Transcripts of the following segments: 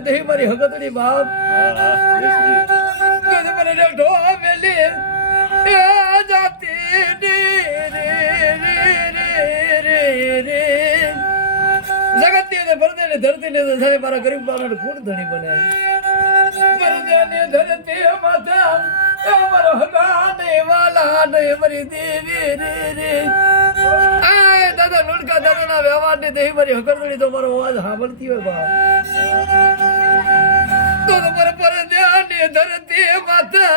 દહીં મારી હગતની બાપ મને ઢોળા મેલી જાતી જગત ની ભરતે ને ધરતી ને સાહેબ મારા ગરીબ બાળક કોણ ધણી બને ધરતી માતા મારો હગા ને વાલા ને મારી દેવી રે દાદા લુડકા દાદા ના વ્યવહાર ને દહીં મારી હગતની તો મારો અવાજ સાંભળતી હોય બાપ પર ધ્યાન ધરતી માતા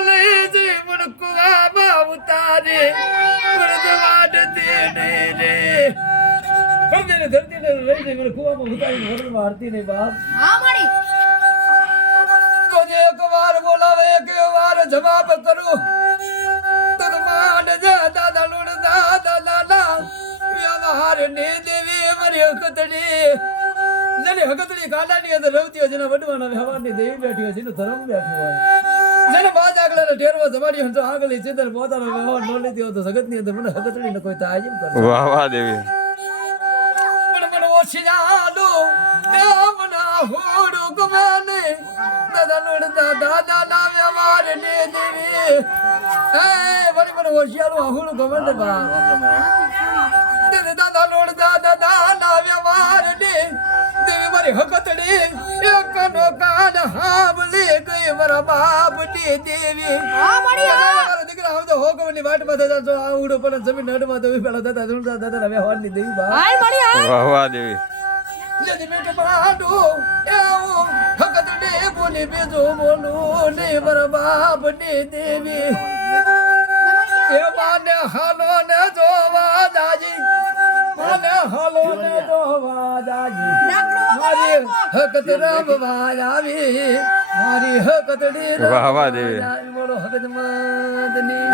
લઈ જઈ મુડકુવા બાવ તારે વાડતી રે સમજે ધરતી ને લઈ જઈ મુડકુવામાં ઉતારી વરણમાં હરતી ને બાપ હા મારી તો જે એક વાર બોલાવે એક વાર જવાબ કરું તો માંડ જા દાદા લુડ દાદા લાલા વ્યવહાર ને દેવી મારી હકતડી જેની હકતડી કાંડાની અંદર રવતી હોય જેના વડવાના વ્યવહારની દેવી બેઠી હોય જેનો ધર્મ બેઠો હોય જેને બાજ આગળ ઢેરવો જમાડી હોય તો આગળ ચેતન પોતાનો વ્યવહાર ન લીધી હોય તો જગતની અંદર મને હકતડી ન કોઈ તાજીમ કરે વાહ વાહ દેવી પણ ઓછિયાલો એમના હોડો ગમાને દાદા લોડ દાદા ના વ્યવહાર ને દેવી એ વળી મને ઓછિયાલો હોડો ગમાને બા દાદા લોડ દાદા ના વ્યવહાર ને દેવી મારી હકતડી એકનો કાન હાબલી ગઈ મારા બાપ ની દેવી હા મળી મારા દીકરા હવે તો હોકમની વાટમાં થતા જો આવડો પણ જમીન નડમાં તો પેલા દાદા જોડતા દાદા વ્યવહાર ની દેવી બા હાય મળી વાહ વાહ દેવી જદી મેટ પાડો એવો હકતડી બોલી બેજો બોલો ને મારા બાપ ની દેવી એ માને હાલો ને જોવા દાજી માને હાલો ને જોવા દાજી મારી હકત રમવા આવી મારી હકતડી વાહ વાહ દેવી બોલો હકત માદની